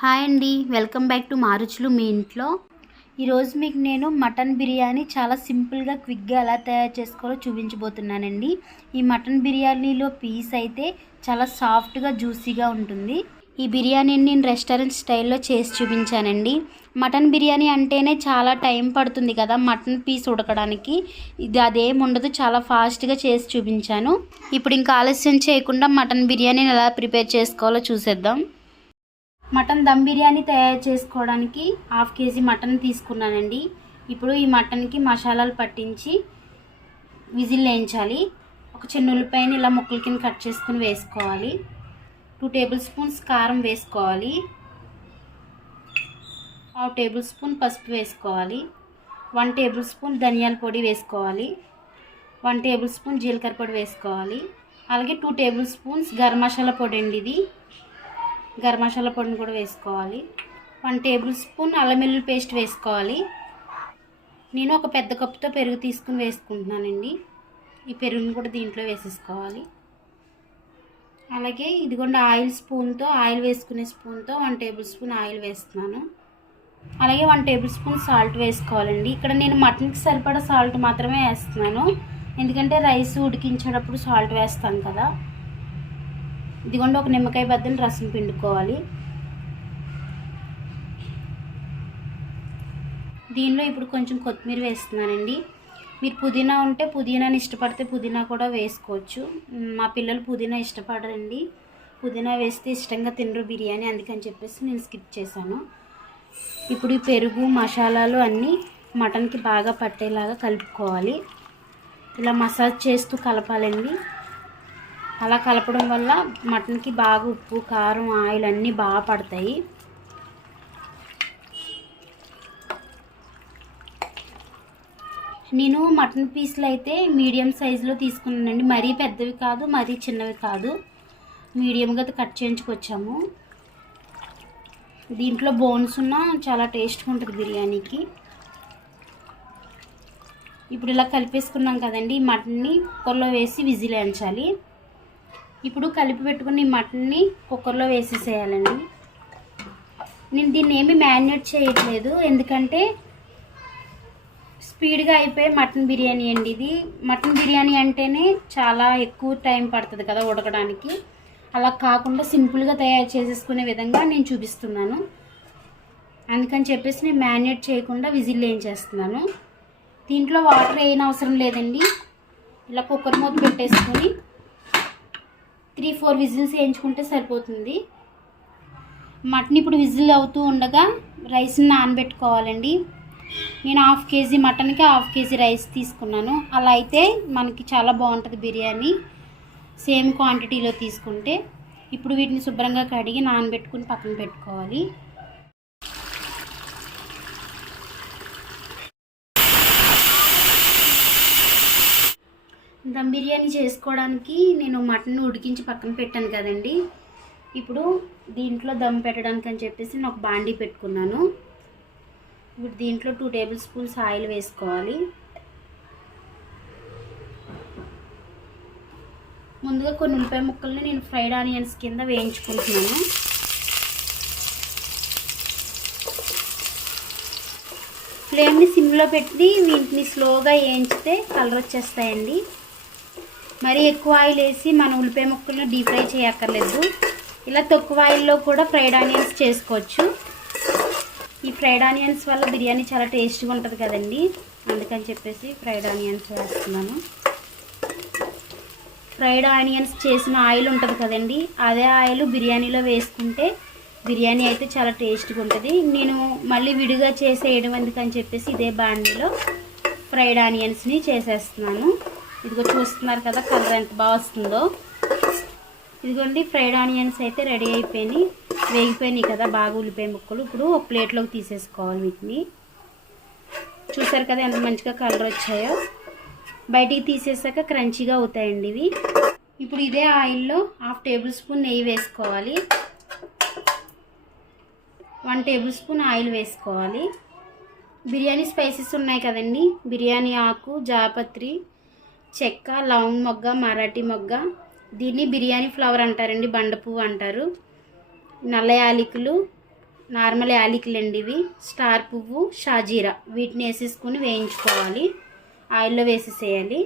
Hi అండి welcome back to Maruchulu మీ ఇంట్లో. ఈరోజు మీకు నేను మటన్ బిర్యానీ చాలా సింపుల్గా క్విక్గా ఎలా తయారు చేసుకోవాలో చూపించబోతున్నానండి. ఈ మటన్ బిర్యానీలో పీస్ అయితే చాలా సాఫ్ట్గా జ్యూసీగా ఉంటుంది. ఈ బిర్యానీని నేను రెస్టారెంట్ స్టైల్లో చేసి చూపించానండి. మటన్ బిర్యానీ అంటేనే చాలా టైం పడుతుంది కదా మటన్ పీస్ ఉడకడానికి. ఇది అదేం ఉండదు చాలా ఫాస్ట్గా చేసి చూపించాను. ఇప్పుడు ఇంకా ఆలస్యం చేయకుండా మటన్ బిర్యానీని ఎలా ప్రిపేర్ చేసుకోవాలో చూసేద్దాం. మటన్ దమ్ బిర్యానీ తయారు చేసుకోవడానికి హాఫ్ కేజీ మటన్ తీసుకున్నానండి. ఇప్పుడు ఈ మటన్కి మసాలాలు పట్టించి విజిల్ వేయించాలి. ఒక చిన్న ఉల్లిపాయని ఇలా ముక్కల కింద కట్ చేసుకుని వేసుకోవాలి. టూ టేబుల్ స్పూన్స్ కారం వేసుకోవాలి. హాఫ్ టేబుల్ స్పూన్ పసుపు వేసుకోవాలి. వన్ టేబుల్ స్పూన్ ధనియాల పొడి వేసుకోవాలి. వన్ టేబుల్ స్పూన్ జీలకర్ర పొడి వేసుకోవాలి. అలాగే two tablespoons garam masala పొడి అండి ఇది. గరం మసాలా పొడిని కూడా వేసుకోవాలి. వన్ టేబుల్ స్పూన్ అల్లం వెల్లుల్లి పేస్ట్ వేసుకోవాలి. నేను ఒక పెద్ద కప్పుతో పెరుగు తీసుకుని వేసుకుంటున్నానండి. ఈ పెరుగుని కూడా దీంట్లో వేసేసుకోవాలి. అలాగే ఇదిగోండి ఆయిల్ స్పూన్తో ఆయిల్ వేసుకునే స్పూన్తో వన్ టేబుల్ స్పూన్ ఆయిల్ వేస్తున్నాను. అలాగే వన్ టేబుల్ స్పూన్ సాల్ట్ వేసుకోవాలండి. ఇక్కడ నేను మటన్కి సరిపడా సాల్ట్ మాత్రమే వేస్తున్నాను. ఎందుకంటే రైస్ ఉడికించేటప్పుడు సాల్ట్ వేస్తాను కదా. ఇదిగోండి ఒక నిమ్మకాయ బద్దలు రసం పిండుకోవాలి. దీనిలో ఇప్పుడు కొంచెం కొత్తిమీర వేస్తున్నానండి. మీరు పుదీనా ఉంటే పుదీనాని ఇష్టపడితే పుదీనా కూడా వేసుకోవచ్చు. మా పిల్లలు పుదీనా ఇష్టపడరండి. పుదీనా వేస్తే ఇష్టంగా తినరు బిర్యానీ అందుకని చెప్పేసి నేను స్కిప్ చేశాను. ఇప్పుడు ఈ పెరుగు మసాలాలు అన్నీ మటన్కి బాగా పట్టేలాగా కలుపుకోవాలి. ఇలా మసాజ్ చేస్తూ కలపాలండి. అలా కలపడం వల్ల మటన్కి బాగా ఉప్పు కారం ఆయిల్ అన్నీ బాగా పడతాయి. నేను మటన్ పీస్లు అయితే మీడియం సైజులో తీసుకున్నానండి. మరీ పెద్దవి కాదు మరీ చిన్నవి కాదు. మీడియంగా కట్ చేయించుకొచ్చాము. దీంట్లో బోన్స్ ఉన్న చాలా టేస్ట్గా ఉంటుంది బిర్యానీకి. ఇప్పుడు ఇలా కలిపేసుకున్నాం కదండి మటన్ని కుక్కర్లో వేసి విజిల్ వేయించాలి. ఇప్పుడు కలిపి పెట్టుకుని ఈ మటన్ని కుక్కర్లో వేసేసేయాలండి. నేను దీన్ని ఏమి మ్యారినేట్ చేయట్లేదు. ఎందుకంటే స్పీడ్గా అయిపోయే మటన్ బిర్యానీ అండి ఇది. మటన్ బిర్యానీ అంటేనే చాలా ఎక్కువ టైం పడుతుంది కదా ఉడకడానికి. అలా కాకుండా సింపుల్గా తయారు చేసేసుకునే విధంగా నేను చూపిస్తున్నాను. అందుకని చెప్పేసి నేను మ్యారినేట్ చేయకుండా విజిల్ చేస్తున్నాను. దీంట్లో వాటర్ వేయని అవసరం లేదండి. ఇలా కుక్కర్ మూత పెట్టేసుకొని త్రీ ఫోర్ విజిల్స్ వేయించుకుంటే సరిపోతుంది. మటన్ ఇప్పుడు విజిల్ అవుతూ ఉండగా రైస్ని నానబెట్టుకోవాలండి. నేను హాఫ్ కేజీ మటన్కి హాఫ్ కేజీ రైస్ తీసుకున్నాను. అలా అయితే మనకి చాలా బాగుంటుంది బిర్యానీ. సేమ్ క్వాంటిటీలో తీసుకుంటే. ఇప్పుడు వీటిని శుభ్రంగా కడిగి నానబెట్టుకుని పక్కన పెట్టుకోవాలి. దమ్ బిర్యానీ చేసుకోవడానికి నేను మటన్ ఉడికించి పక్కన పెట్టాను కదండి. ఇప్పుడు దీంట్లో దమ్ పెట్టడానికి అని చెప్పేసి నేను ఒక బాండీ పెట్టుకున్నాను. ఇప్పుడు దీంట్లో టూ టేబుల్ స్పూన్స్ ఆయిల్ వేసుకోవాలి. ముందుగా కొన్ని ఉల్లిపాయ ముక్కల్ని నేను ఫ్రైడ్ ఆనియన్స్ కింద వేయించుకుంటున్నాను. ఫ్లేమ్ని సిమ్లో పెట్టి వీటిని స్లోగా వేయించితే కలర్ వచ్చేస్తాయండి. మరీ ఎక్కువ ఆయిల్ వేసి మన ఉల్లిపాయ ముక్కలను డీప్ ఫ్రై చేయక్కర్లేదు. ఇలా తక్కువ ఆయిల్లో కూడా ఫ్రైడ్ ఆనియన్స్ చేసుకోవచ్చు. ఈ ఫ్రైడ్ ఆనియన్స్ వల్ల బిర్యానీ చాలా టేస్ట్గా ఉంటుంది కదండి. అందుకని చెప్పేసి ఫ్రైడ్ ఆనియన్స్ వేస్తున్నాను. ఫ్రైడ్ ఆనియన్స్ చేసిన ఆయిల్ ఉంటుంది కదండి. అదే ఆయిల్ బిర్యానీలో వేసుకుంటే బిర్యానీ అయితే చాలా టేస్ట్గా ఉంటుంది. నేను మళ్ళీ విడిగా చేసేయడం ఎందుకని చెప్పేసి ఇదే బాండీలో ఫ్రైడ్ ఆనియన్స్ని చేసేస్తున్నాను. ఇదిగో చూస్తున్నారు కదా కలర్ ఎంత బాగా వస్తుందో. ఇదిగోండి ఫ్రైడ్ ఆనియన్స్ అయితే రెడీ అయిపోయినాయి. వేగిపోయినాయి కదా బాగా ఉల్లిపాయ ముక్కలు. ఇప్పుడు ఒక ప్లేట్లోకి తీసేసుకోవాలి వీటిని. చూసారు కదా ఎంత మంచిగా కలర్ వచ్చాయో. బయటికి తీసేసాక క్రంచీగా అవుతాయండి ఇవి. ఇప్పుడు ఇదే ఆయిల్లో హాఫ్ టేబుల్ స్పూన్ నెయ్యి వేసుకోవాలి. వన్ టేబుల్ స్పూన్ ఆయిల్ వేసుకోవాలి. బిర్యానీ స్పైసెస్ ఉన్నాయి కదండి. బిర్యానీ ఆకు జాపత్రి చెక్క లవంగ్ మొగ్గ మరాఠీ మొగ్గ. దీన్ని బిర్యానీ ఫ్లవర్ అంటారండి బండ పువ్వు అంటారు. నల్ల యాలికలు నార్మల్ యాలికలు అండి ఇవి. స్టార్ పువ్వు షాజీరా. వీటిని వేసేసుకుని వేయించుకోవాలి. ఆయిల్లో వేసేసేయాలి.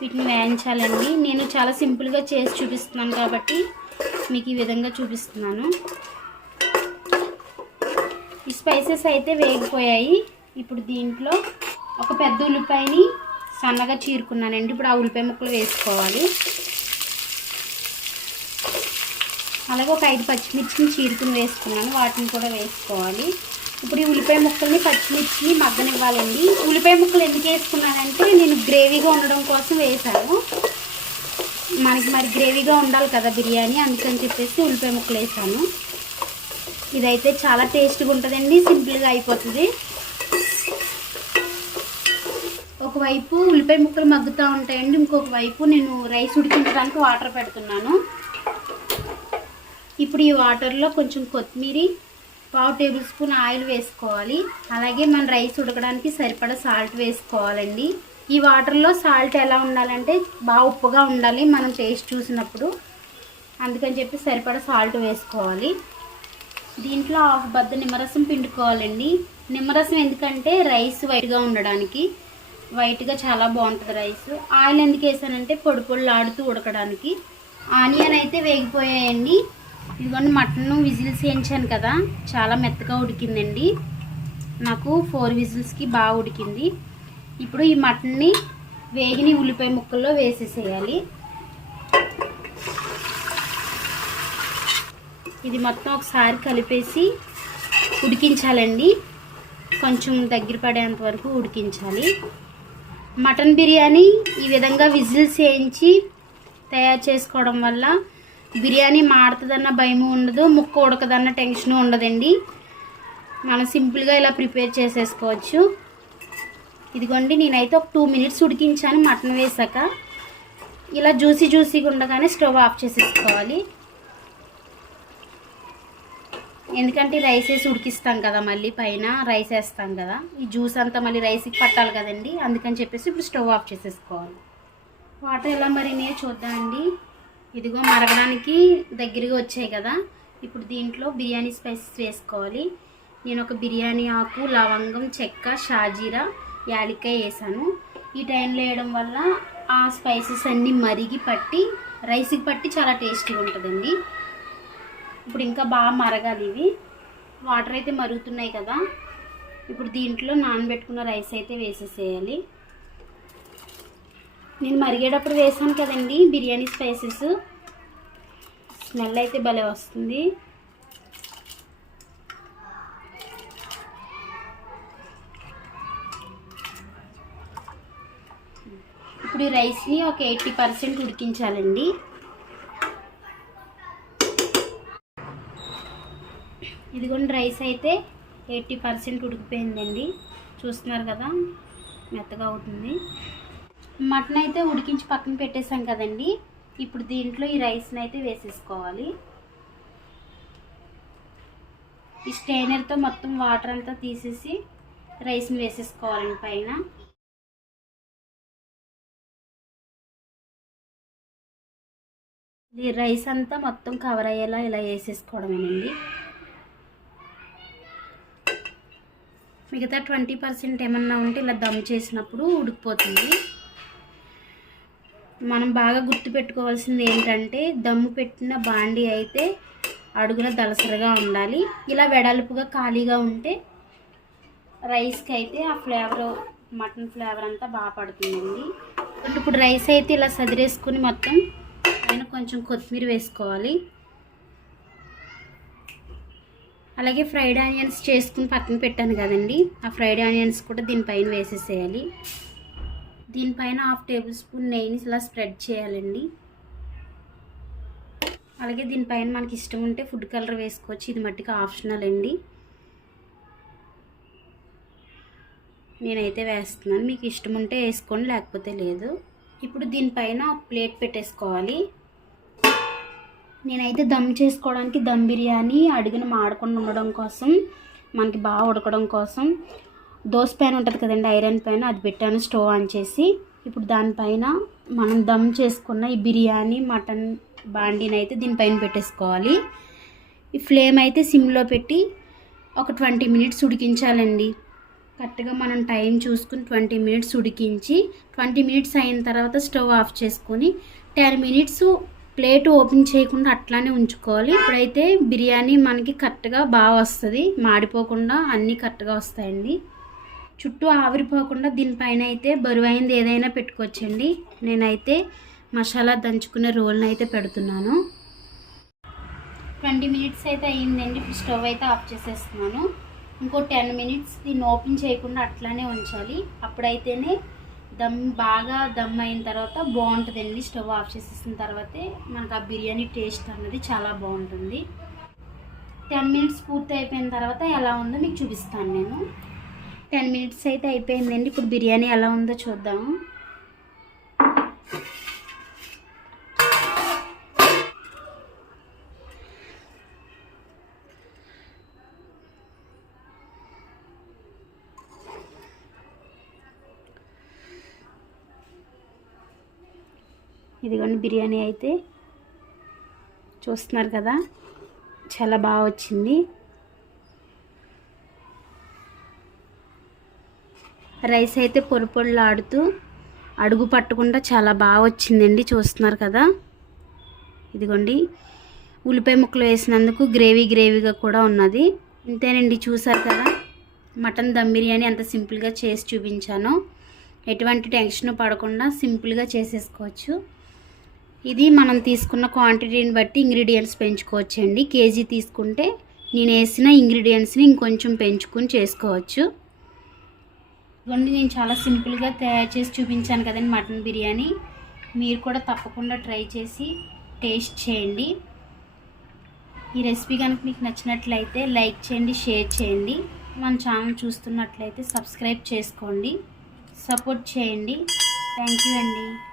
వీటిని వేయించాలండి. నేను చాలా సింపుల్గా చేసి చూపిస్తున్నాను కాబట్టి మీకు ఈ విధంగా చూపిస్తున్నాను. ఈ స్పైసెస్ అయితే వేగిపోయాయి. ఇప్పుడు దీంట్లో ఒక పెద్ద ఉల్లిపాయని సన్నగా చీరుకున్నానండి. ఇప్పుడు ఆ ఉల్లిపాయ ముక్కలు వేసుకోవాలి. అలాగే ఒక ఐదు పచ్చిమిర్చిని చీరుకుని వేసుకున్నాను. వాటిని కూడా వేసుకోవాలి. ఇప్పుడు ఈ ఉల్లిపాయ ముక్కల్ని పచ్చిమిర్చిని మగ్గనివ్వాలండి. ఉల్లిపాయ ముక్కలు ఎందుకు వేసుకున్నానంటే నేను గ్రేవీగా ఉండడం కోసం వేసాను మనకి మరి గ్రేవీగా ఉండాలి కదా బిర్యానీ అందుకని చెప్పేసి ఉల్లిపాయ ముక్కలు వేసాను ఇదైతే చాలా టేస్ట్గా ఉంటుందండి. సింపుల్గా అయిపోతుంది. ఒకవైపు ఉల్లిపాయ ముక్కలు మగ్గుతూ ఉంటాయండి ఇంకొక వైపు నేను రైస్ ఉడికించడానికి వాటర్ పెడుతున్నాను. ఇప్పుడు ఈ వాటర్లో కొంచెం కొత్తిమీర పావు టేబుల్ స్పూన్ ఆయిల్ వేసుకోవాలి. అలాగే మన రైస్ ఉడకడానికి సరిపడా సాల్ట్ వేసుకోవాలండి. ఈ వాటర్లో సాల్ట్ ఎలా ఉండాలంటే బాగా ఉప్పుగా ఉండాలి మనం టేస్ట్ చూసినప్పుడు. అందుకని చెప్పి సరిపడా సాల్ట్ వేసుకోవాలి. దీంట్లో హాఫ్ బద్ద నిమ్మరసం పిండుకోవాలండి. నిమ్మరసం ఎందుకంటే రైస్ వైట్గా ఉండడానికి వైట్గా చాలా బాగుంటుంది రైస్ ఆయిల్ ఎందుకు వేసానంటే పొడి పొడిలాడుతూ ఉడకడానికి. ఆనియన్ అయితే వేగిపోయాయండి. ఇదిగోండి మటన్ విజిల్స్ వేయించాను కదా. చాలా మెత్తగా ఉడికిందండి. నాకు ఫోర్ విజిల్స్కి బాగా ఉడికింది. ఇప్పుడు ఈ మటన్ని వేగిని ఉల్లిపాయ ముక్కల్లో వేసేసేయాలి. ఇది మొత్తం ఒకసారి కలిపేసి ఉడికించాలండి. కొంచెం దగ్గర పడేంత వరకు ఉడికించాలి. మటన్ బిర్యానీ ఈ విధంగా విజిల్స్ వేయించి తయారు చేసుకోవడం వల్ల బిర్యానీ మాడుతుందన్న భయము ఉండదు ముక్క ఉడకదన్న టెన్షన్ ఉండదండి. మనం సింపుల్గా ఇలా ప్రిపేర్ చేసేసుకోవచ్చు. ఇదిగోండి నేనైతే ఒక టూ మినిట్స్ ఉడికించాను మటన్ వేసాక. ఇలా జ్యూసీ జ్యూసీగా ఉండగానే స్టవ్ ఆఫ్ చేసేసుకోవాలి. ఎందుకంటే రైస్ వేసి ఉడికిస్తాం కదా మళ్ళీ పైన రైస్ వేస్తాం కదా. ఈ జ్యూస్ అంతా మళ్ళీ రైస్కి పట్టాలి కదండి. అందుకని చెప్పేసి ఇప్పుడు స్టవ్ ఆఫ్ చేసేసుకోవాలి. వాటర్ ఎలా మరినాయో చూద్దామండి ఇదిగో మరగడానికి దగ్గరగా వచ్చాయి కదా. ఇప్పుడు దీంట్లో బిర్యానీ స్పైసెస్ వేసుకోవాలి. నేను ఒక బిర్యానీ ఆకు లవంగం చెక్క షాజీరా యాలక్కాయ వేసాను. ఈ టైంలో వేయడం వల్ల ఆ స్పైసెస్ అన్నీ మరిగి పట్టి రైస్కి పట్టి చాలా టేస్టీగా ఉంటుందండి. ఇప్పుడు ఇంకా బాగా మరగాలి ఇవి. వాటర్ అయితే మరుగుతున్నాయి కదా. ఇప్పుడు దీంట్లో నానబెట్టుకున్న రైస్ అయితే వేసేసేయాలి. నేను మరిగేటప్పుడు వేసాను కదండి బిర్యానీ స్పైసెస్. స్మెల్ అయితే భలే వస్తుంది. ఇప్పుడు రైస్ని ఒక ఎయిటీ పర్సెంట్ ఉడికించాలండి. ఇదిగోండి రైస్ అయితే ఎయిటీ పర్సెంట్ ఉడికిపోయిందండి. చూస్తున్నారు కదా మెత్తగా అవుతుంది. మటన్ అయితే ఉడికించి పక్కన పెట్టేసాం కదండి. ఇప్పుడు దీంట్లో ఈ రైస్ని అయితే వేసేసుకోవాలి. ఈ స్టెయినర్తో మొత్తం వాటర్ అంతా తీసేసి రైస్ని వేసేసుకోవాలండి పైన. ఈ రైస్ అంతా మొత్తం కవర్ అయ్యేలా ఇలా వేసేసుకోవడమేనండి. మిగతా ట్వంటీ పర్సెంట్ ఏమన్నా ఉంటే ఇలా దమ్ చేసినప్పుడు ఉడికిపోతుంది. మనం బాగా గుర్తుపెట్టుకోవాల్సింది ఏంటంటే దమ్ము పెట్టిన బాండి అయితే అడుగున దలసరగా ఉండాలి. ఇలా వెడల్పుగా ఖాళీగా ఉంటే రైస్కి అయితే ఆ ఫ్లేవర్ మటన్ ఫ్లేవర్ అంతా బాగా పడుతుందండి. ఇప్పుడు రైస్ అయితే ఇలా సదిరేసుకుని మొత్తం పైన కొంచెం కొత్తిమీర వేసుకోవాలి. అలాగే ఫ్రైడ్ ఆనియన్స్ చేసుకుని పక్కన పెట్టాను కదండి. ఆ ఫ్రైడ్ ఆనియన్స్ కూడా దీనిపైన వేసేసేయాలి. దీనిపైన హాఫ్ టేబుల్ స్పూన్ నెయ్యిని ఇలా స్ప్రెడ్ చేయాలండి. అలాగే దీనిపైన మనకి ఇష్టం ఉంటే ఫుడ్ కలర్ వేసుకోవచ్చు. ఇది మట్టికి ఆప్షనల్ అండి. నేనైతే వేస్తున్నాను. మీకు ఇష్టం ఉంటే వేసుకోండి లేకపోతే లేదు. ఇప్పుడు దీనిపైన ప్లేట్ పెట్టేసుకోవాలి. నేనైతే దమ్ చేసుకోవడానికి దమ్ బిర్యానీ అడుగున మాడకుండా ఉండడం కోసం మనకి బాగా ఉడకడం కోసం. దోశ పైన ఉంటుంది కదండి ఐరన్ పైన అది పెట్టాను స్టవ్ ఆన్ చేసి. ఇప్పుడు దానిపైన మనం దమ్ చేసుకున్న ఈ బిర్యానీ మటన్ బాండీని అయితే దీనిపైన పెట్టేసుకోవాలి. ఈ ఫ్లేమ్ అయితే సిమ్లో పెట్టి ఒక ట్వంటీ మినిట్స్ ఉడికించాలండి. కరెక్ట్గా మనం టైం చూసుకుని ట్వంటీ మినిట్స్ ఉడికించి ట్వంటీ మినిట్స్ అయిన తర్వాత స్టవ్ ఆఫ్ చేసుకొని టెన్ మినిట్స్ ప్లేట్ ఓపెన్ చేయకుండా అట్లానే ఉంచుకోవాలి. ఇప్పుడైతే బిర్యానీ మనకి కరెక్ట్గా బాగా వస్తుంది. మాడిపోకుండా అన్నీ కరెక్ట్గా వస్తాయండి. చుట్టూ ఆవిరిపోకుండా దీనిపైన అయితే బరువైంది ఏదైనా పెట్టుకోవచ్చండి. నేనైతే మసాలా దంచుకునే రోల్ని అయితే పెడుతున్నాను. ట్వంటీ మినిట్స్ అయితే అయ్యిందండి. ఇప్పుడు స్టవ్ అయితే ఆఫ్ చేసేస్తున్నాను. ఇంకో టెన్ మినిట్స్ దీన్ని ఓపెన్ చేయకుండా అట్లానే ఉంచాలి. అప్పుడైతేనే దమ్ బాగా దమ్ అయిన తర్వాత బాగుంటుందండి. స్టవ్ ఆఫ్ చేసేసిన తర్వాతే మనకు ఆ బిర్యానీ టేస్ట్ అన్నది చాలా బాగుంటుంది. టెన్ మినిట్స్ పూర్తి అయిపోయిన తర్వాత ఎలా ఉందో మీకు చూపిస్తాను నేను. టెన్ మినిట్స్ అయితే అయిపోయిందండి. ఇప్పుడు బిర్యానీ ఎలా ఉందో చూద్దాము. ఇదిగోండి బిర్యానీ అయితే చూస్తున్నారు కదా చాలా బాగా వచ్చింది. రైస్ అయితే పొడి పొడిలాడుతూ అడుగు పట్టకుండా చాలా బాగా వచ్చిందండి చూస్తున్నారు కదా. ఇదిగోండి ఉల్లిపాయ ముక్కలు వేసినందుకు గ్రేవీ గ్రేవీగా కూడా ఉన్నది. ఇంతేనండి చూసారు కదా మటన్ దమ్ బిర్యానీ అంత సింపుల్గా చేసి చూపించాను. ఎటువంటి టెన్షన్ పడకుండా సింపుల్గా చేసేసుకోవచ్చు. ఇది మనం తీసుకున్న క్వాంటిటీని బట్టి ఇంగ్రీడియంట్స్ పెంచుకోవచ్చండి. కేజీ తీసుకుంటే నేను వేసిన ఇంగ్రీడియంట్స్ని ఇంకొంచెం పెంచుకుని చేసుకోవచ్చు. ఇవన్నీ నేను చాలా సింపుల్గా తయారు చేసి చూపించాను కదండి మటన్ బిర్యానీ. మీరు కూడా తప్పకుండా ట్రై చేసి టేస్ట్ చేయండి. ఈ రెసిపీ కనుక మీకు నచ్చినట్లయితే లైక్ చేయండి షేర్ చేయండి. మన ఛానల్ చూస్తున్నట్లయితే సబ్స్క్రైబ్ చేసుకోండి. సపోర్ట్ చేయండి. థ్యాంక్ యూ అండి.